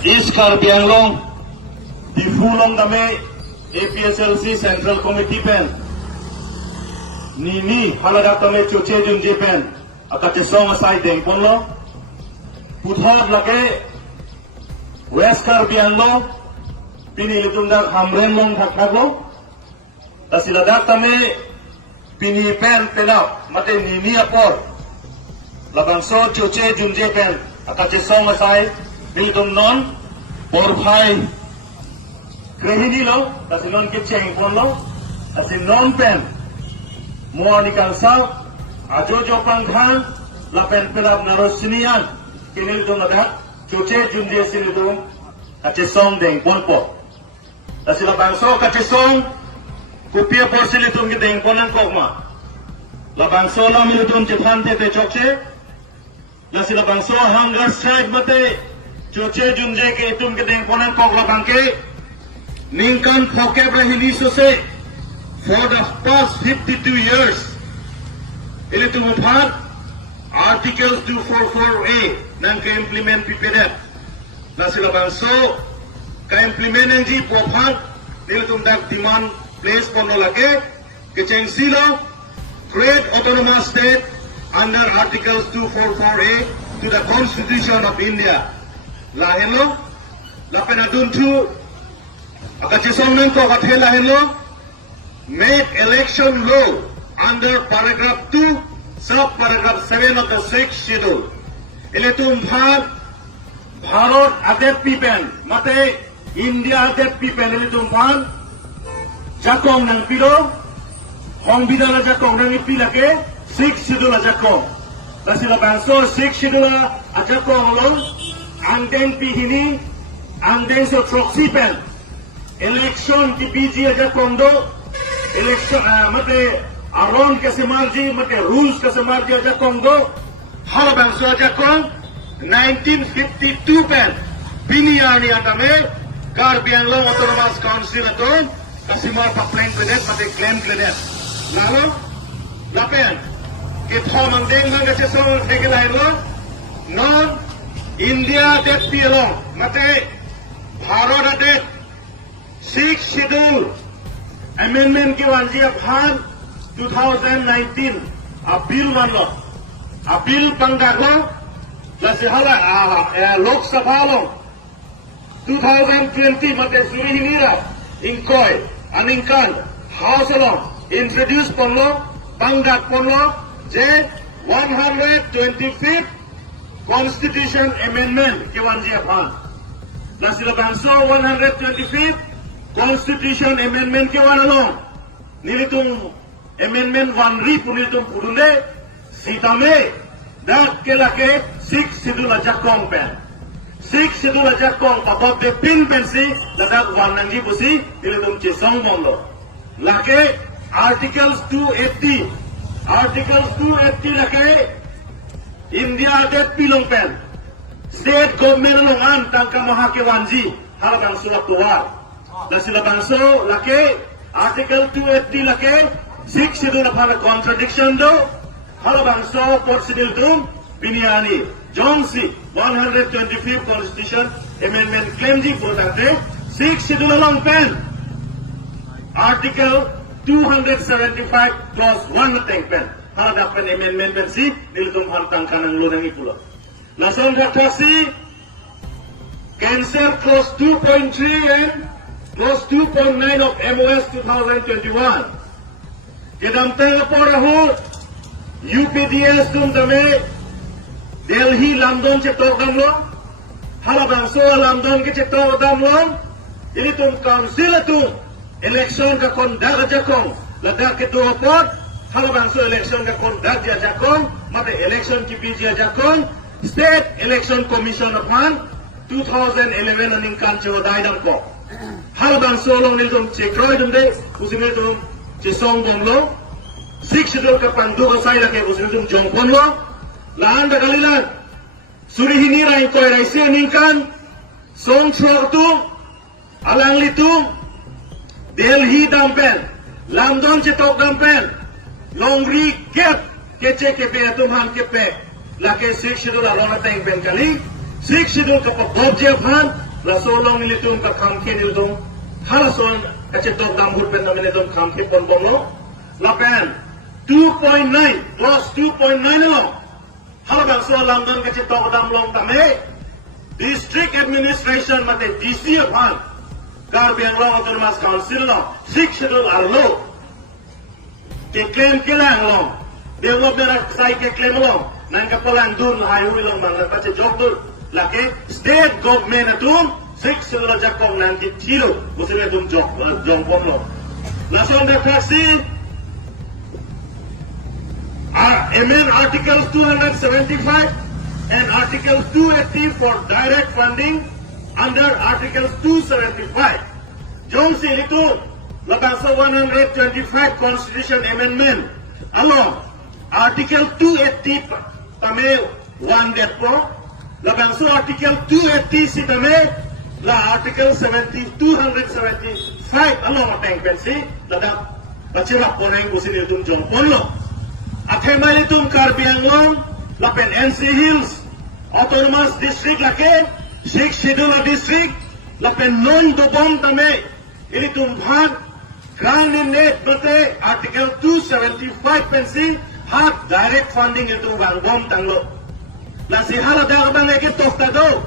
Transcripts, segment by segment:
East Karbi Anglong, di Fulong Dame, APSLC Central Committee Pen, Nini haladak Dame Chuche Junje Pen, akate song aside deng ponlo, Puthab lake West Karbi Anglong, Pinili tundak Hamren Long Hakaglo, Tasiladak Dame Pini Pen Penap, Mate Nini Apor, Labangso Chuche Junje Pen, akate song aside, Bildum non, Borphai, Krehini lo, kasi non kitcheng pon lo, kasi non pen, mua ni kalsal, ajojo panghan, lapen pelab na rosinian, kinil dum nadat, chuche junje sinidum, kasi song deng pon po. Kasi labangso kasi song, kupia por silidum ki deng pon ang kokma. Labangso la milidum Japan te chokche, kasi labangso hunger strike mate, Chuche Junje ke itum ke deng ponan kok labang ke Ningkan Phokeb Rahili Sose for the past 52 years. Ili tumuphat Articles 244A nang ke implement pipedet. Na sila bangso ka implement ng ji pophat ili tumdak demand place pono lage ke cheng sila create autonomous state under Articles 244A to the Constitution of India. Lahin lo, lapen adun tu, akachisong nang ko kathe lahin lo, make election law under paragraph 2, sub-paragraph 7 of the 6th schedule. Ili tumphat, Bharat adet pipen, mate India adet pipen ili tumphat, jakong nang piro, hong bidala jakong nang ipilake, 6th schedule jakong. Kasi labanso 6th schedule jakong lo, Angdeng pihini, angdeng so proxy pen, election ki biji aja kondo, election mate aron kase marji, mate rules kase marji aja kondo, halabang so aja kong 1952 pen, biniyani atame, Karbi Anglong Autonomous Council ato, kasi mar pa-plank pledet, mate claim pledet. Lalo, lapen, kithom angdeng lang kasi so dekelahin lo, non India det pialong, mate Bharat det 6th schedule amendment ki wanji aphan 2019 a bill manlo a bill pangdaglo lasi hala Lok Sabha lo 2020 mate suri hinira inkoi aningkan house lo introduce ponlo pangdak ponlo je 125th Constitution Amendment Kiwanji Aphan. Nasila bangso 125th Constitution Amendment Kiwanalong. Nilitong Amendment 1 ri punilitong purunde sitame dat kelake 6 schedule jakong pen. 6 schedule jakong above the pin pensi dadak 1 nangji busi nilitong chisong mondo. Lake Articles 280 lake India det pilong pen, state government alongan tangka mahake wanji, halagang sulap tuwar. Dasila bangso lake, article 280 lake, 6 schedule apana contradiction do, halagang so por sidil tum, biniyani, Jongsi, 125th Constitution Amendment claim ji potate, 6 schedule along pen, article 275 clause 1 nateng pen. Hadapan amendment versi nilitong hantang kanang lunang ipulo. Lason katasi cancel clause 2.3 and clause 2.9 of MOS 2021. Kedamtang aporahu UPDS tum dame Delhi lamdong cetok damlong halabang so lamdong ke cetok damlong ini tum council tum election ka kondak jakong ladak ke dua pot halabang so election ka conduct ya jakong, mate election ki biji jakong, State Election Commission of Han 2011 aning kan cewadai dam ko. Halabang so long niltum cekroi dum de, usin niltum cisong bom lo, 6 schedule ka pandu ka sai lake usin niltum jongpon lo, lahan bakalilan, suri hinira yung koi raisi aning kan, song chok tu, alang litu, Delhi dampen, lamdong cetok dampen, Longri get kece kepe atum ham kepe lake 6 schedule alona teng ben kali 6 schedule ka bob je phan la solong nilitum ka kamke nilitum hala son kache tok dam hut pen namin nilitum kamke pon bono la pen 2.9 plus 2.9 lo hala bang so London kache tok dam long tame district administration mate DC bhan Karbi Anglong Autonomous Council lo 6 schedule arlo ke claim kelang long development sai ke claim long nan ka palang dun highway long mang kache job dur lake state government atum 6 schedule jakong nanti tilo usile atum jong pom lo nasion de taxi amend Article 275 and Article 280 for direct funding under Article 275. Jong Silito, Labasa 125 Constitution Amendment, along Article 280 Tame 1 Depo, Labanso Article 280 si Tame, La Article 275 along Atang Pensi, Lada Bachira Poneng Usilitum Jong Ponlo. Athemalitum Karbi Anglong, Lapen NC Hills, Autonomous District Lake, 6 Schedule District, Lapen Non Dobong Tame, Ilitum Bhag, Grand Net Mate, Article 275 Pensi, Hak Direct Funding Ilitum Bangom Tanglo. Lasi Halada Abang Eke Toktado,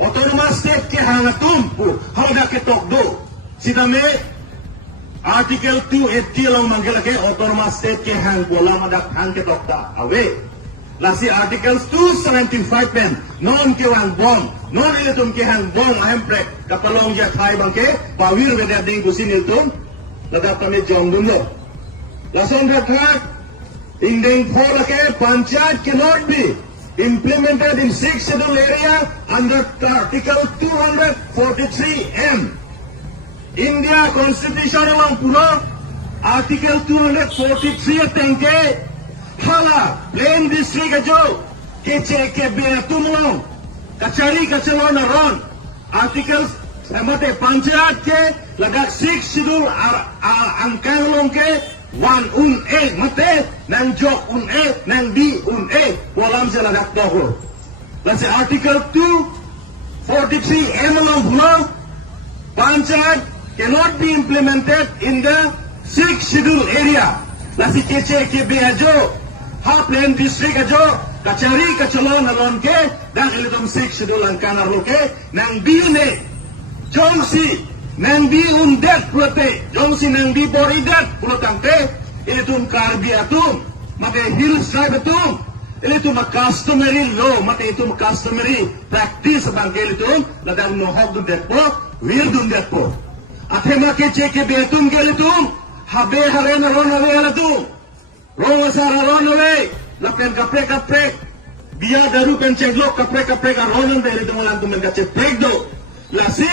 Autonomous State Ke Hangatum, Halda Ke Tokdo, Sidame, Article 280 long Mangelake, Autonomous State Ke Hang Bola Madak Hang Ke Tokta, away. Lasi Articles 275 pen non ke wang bom non ilitum ke hang bom ampre kapalong ya thai bangke pawir weda ding kusin ilitum lada tame jong dundo lason thak indeng phorake panchayat cannot be implemented in 6 schedule area under Article 243M India Constitution along puno Article 243 tengke Hala, Plain District ajo, kece ke beatumlo, kacari kacelo na ron, articles, mate panchayat ke, lagak 6 schedule angkang long ke, 1 mate, nang jok 1 nang di 1 walam se lagak tohlo. Let's say article 243 M long pulo, panchayat cannot be implemented in the 6 schedule area. Let's say kece ke beajo, ha Plain District ajo kacari kacalon alon ke dan ilitum 6 schedule angkana roke nang biune jongsi nang bi undet pulote jongsi nang bi boridat pulotangte ilitum Karbi atum mate Hills Tribe atum ilitum customary law mate itum customary practice bangke ilitum ladang nohok dundet po wir dundet po athema ke cheke betum ke ilitum habe haren ron habe alatum Rong asara ron away, lapen kapre, biya daru pen ceglok kapre aronan dari temulan tumen kace pregdo. Lasi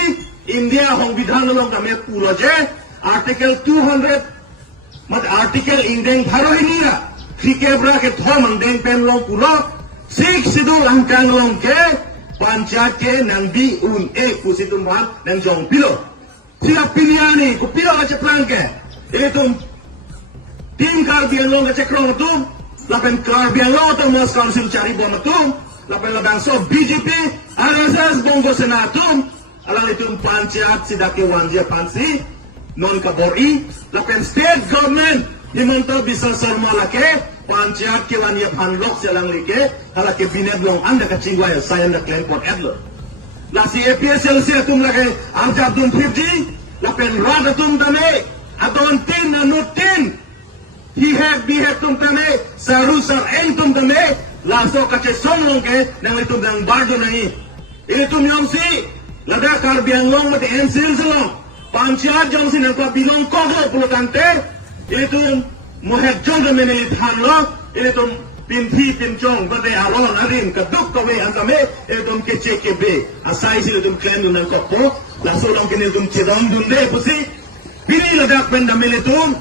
India hong bidhan long kame pulo je Article 200 mat Article indeng tharo hinia. Fikebra ke thom deng pen long pulo 6 schedule angkang long ke panchayat ke nang bi un kusitum bhan nang jong pilo. Sila piliani ku pilo kace plan ke. Itu Tim Karbi Anglong kecek rong atum, lapen Karbi Anglong Autonomous Council cari bom atum, lapen labangso BJP, RSS Bongo Senatum, alang itu panchayat sidake wanja pansi, non kabori, lapen state government, dimonto bisa sarma lake, panchayat ke wanya panlok sialang like, halake binet long anda kacingwaya, saya anda claim pot adler. Lasi APSLC atum lake, arjab dun 50, lapen rod atum tame, adon tin anut tin, He tum tame, saru sar tum tame, laso kace songlong ke, nang itum dang bardo nahi. Ini tum yongsi, lada Karbi Anglong mati ensil selong, panchayat yongsi nang kwa bilong kogo pulutante, ini tum muhek jong dame nelit hanlo, ini tum pinti pinchong bade alon arin kaduk kawe angkame, ini tum kece kebe, asai sila tum klaim nang kopo, laso long kini tum cidong dunde pusi, pini lada pendamil itum,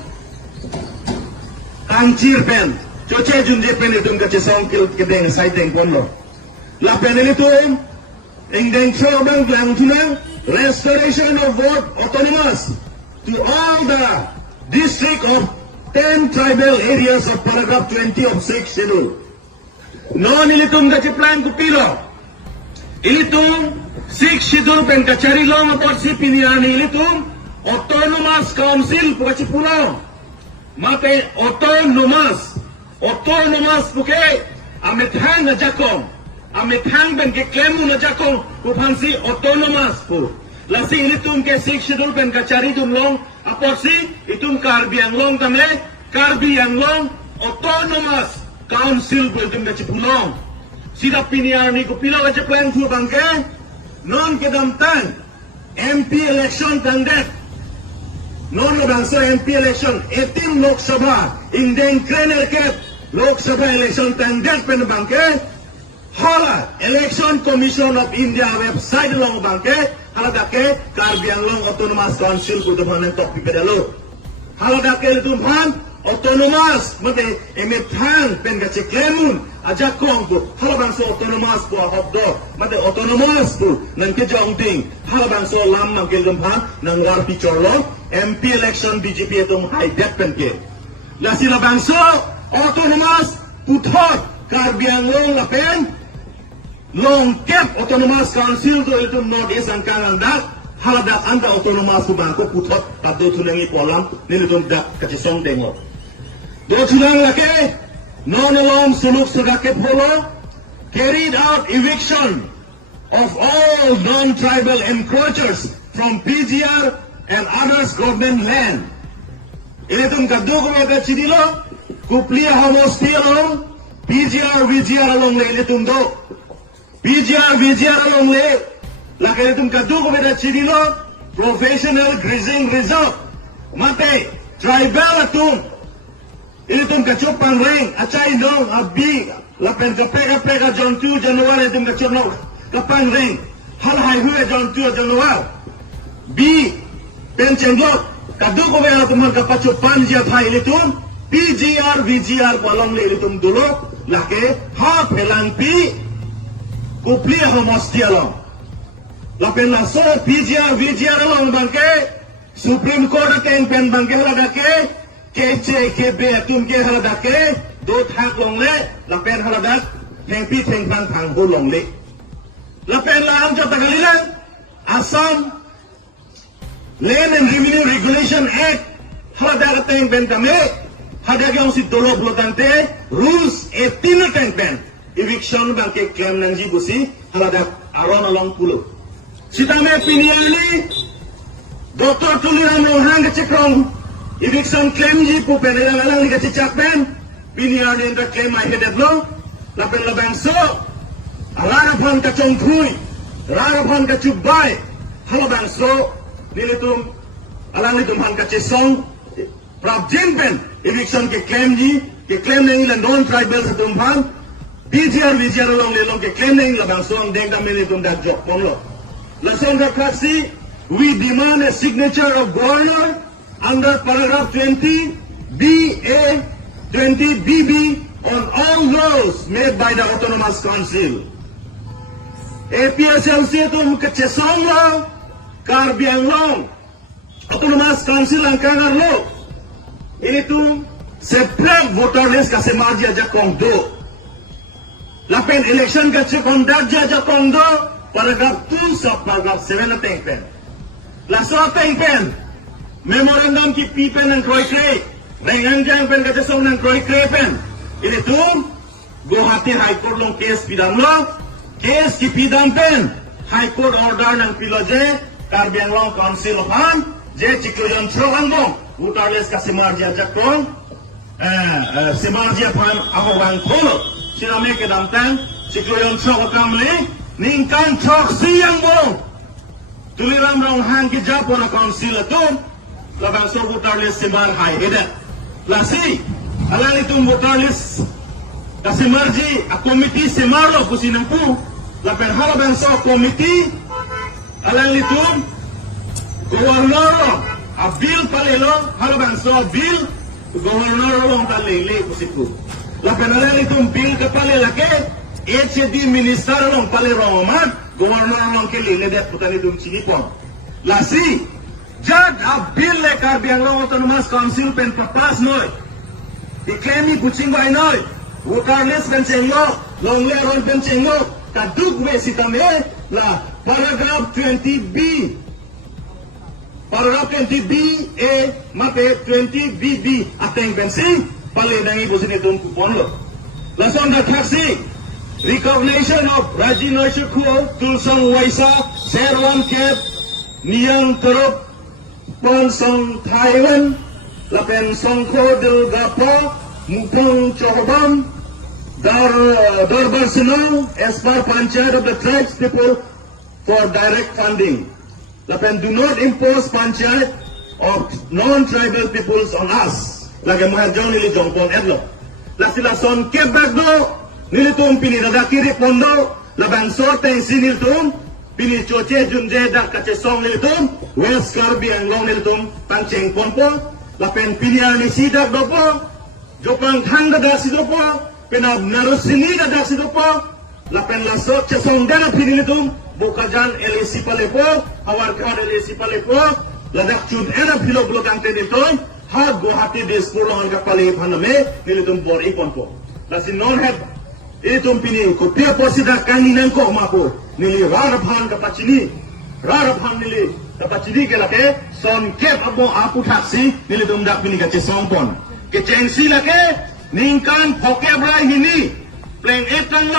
Angcir pen, coce junje pen itu kace song kil kedeng saiteng ponlo. La pen itu ingdeng chobang blang tunang restoration of vote autonomous to all the district of 10 tribal areas of paragraph 20 of 6 schedule. Non ilitum kace plan kupilo. Ilitum Six schedule pen kachari long apor si piniani ilitum autonomous council pukachi pulau. Mate autonomous puke amethang na jakong amethang ben ke klemu na jakong upansi autonomous pu. Lasi ilitum ke six schedule pen kachari tum long apor si itum Karbi Anglong tame Karbi Anglong autonomous council pen kachi pulau. Sida piniani ko pilaw kachi plan tu bangke. Non kedamtan MP election tangdet non bangsa MP election 18 Lok Sabha indeng krener ket Lok Sabha election tangdet pen bangke hala election commission of India website long bangke hala dake Karbi Anglong autonomous council ko depan topik kedalo hala dake tumhan autonomous mate emethan pen gache klemun aja kong tu hala bangso autonomous tu hobdo mate autonomous tu nang ke jong ding hala bangso lam mang ke lumphan nang war picholo MP election BJP tu high depth pen ke la sila bangso autonomous puthot Karbi Anglong la pen long cap autonomous council tu itu not is angkang dak hala dak anda autonomous tu bangko puthot tado tulengi kolam ni tu dak kachisong dengo do tulang lake non-alone suluk sagake polo carried out eviction of all non-tribal encroachers from PGR and others government land. Ini tum kaddo ko mata chidilo kuplia homosti along PGR VGR along le ini tum do PGR VGR along le lake ini tum kaddo ko mata chidilo professional grazing reserve mate tribal atum ini tum kacupang ring acai dong abi lapen kapeka John 2 Januari tum kacupang kapang ring hal hai hue John 2 Januari bi pencenglot kadu ko mera tum kapacupan dia thai ini tum PGR VGR kolong le ini tum dulu lake ha pelang pi kupli homos dialong lapen laso PGR VGR long bangke Supreme Court ken pen bangke lagake KC KB tum ke haladak ke do thak long le lapen haladak theng pi theng bang thang ho long le lapen la am jata galilan Assam Land and Revenue Regulation Act haladak teng ben kame hadak yang si dolo blotante rules 18 teng ben eviction bang ke claim nangji busi haladak aron along pulo sitame piniani Dr. Tuliram Lohang kecekrong eviction claim ji pu penela lalang ni kacicak pen biniar ni enta claim ai hedet lo lapen labang so alara pon ka chongkhui alara pon ka chubai halo bang so nilitum alang ni tumhan ka chesong prabjen pen eviction ke claim ni la non tribal sa tumhan BGR VGR long le long ke claim ni labang so ang deng da menitum da jok pon lo la song ka kasi we demand a signature of governor under paragraph 20 BA 20 BB on all laws made by the Autonomous Council. APSLC tum kecesong lo Karbi Anglong Autonomous Council ang kangar lo ini tum separate voter list kasi marja jakong do lapen election kasi conduct jakong do paragraph 2 sa paragraph 7 na tengpen laso tengpen memorandum ki pipen ng Croy Cray renganjang pen kacasong ng Croy Cray pen ini tu Guwahati High Court long case pidam lo case ki pidam pen High Court order ng piloje Karbi Anglong Council of Han je chikloyon chroang bong utarles ka simarja jakong simarja pan ako bang kolo siname ke damtang chikloyon chro kamli ningkan chok siyang bong tuliram rong Han ki japo na council atum labang so voterless simar hai hedat lasi alang itong voterless kasi marji a committee simar lo kusinang po lapen halabang so committee alang itong gobernador lo a bill palelo halabang so bill gobernador lo ang talili kusipu lapen alang itong bill kapalelake HCD minister lo ang palero man gobernador lo ang kilili det putan itong sinipon lasi Jad a bill le Karbi Anglong Autonomous Council pen papas noy. Diklemi kucing bay noy. Voterless pen cenglo, long le ron pen cenglo. Kadug we sitame la paragraph 20B. Paragraph 20B A mape 20BB ateng pensi pale nangi bosin itong kupon lo. Lason da taxi recognition of Raji Noisha Kuo Tulsang Waisa Serwan Kep Niyang Terop Pon Song Taiwan Lapen Songko Del Gapo Mupong Chobam Darbar Sinong as per Panchayat of the tribes people for direct funding. Lapen do not impose Panchayat of non-tribal peoples on us. Lagi mahajong nili jongpon edlo. Lasila son kebak do nilitum pini naga kiri pondo labang sorte siniltum pini choche junje dak kache song nilitum west karbi anglong nilitum pancheng ponpo lapen pini ani sidak dopo jopang thang da sidopo penab narusini da sidopo lapen lasot che song dana pini nilitum bukajan LAC palepo hawar kad LAC palepo ladak chud era philo blokang te nilitum hat Guwahati Dispur longan kapali phaname nilitum bor iponpo lasin non have itum pini ko pia posida kaninan ko mapo nili raraphan kapachini raraphan nili kapachini ke lake son kep abo apu thaksi nili tum dak pini kache songpon ke chengsi lake ningkan phokebrai hini pleng etang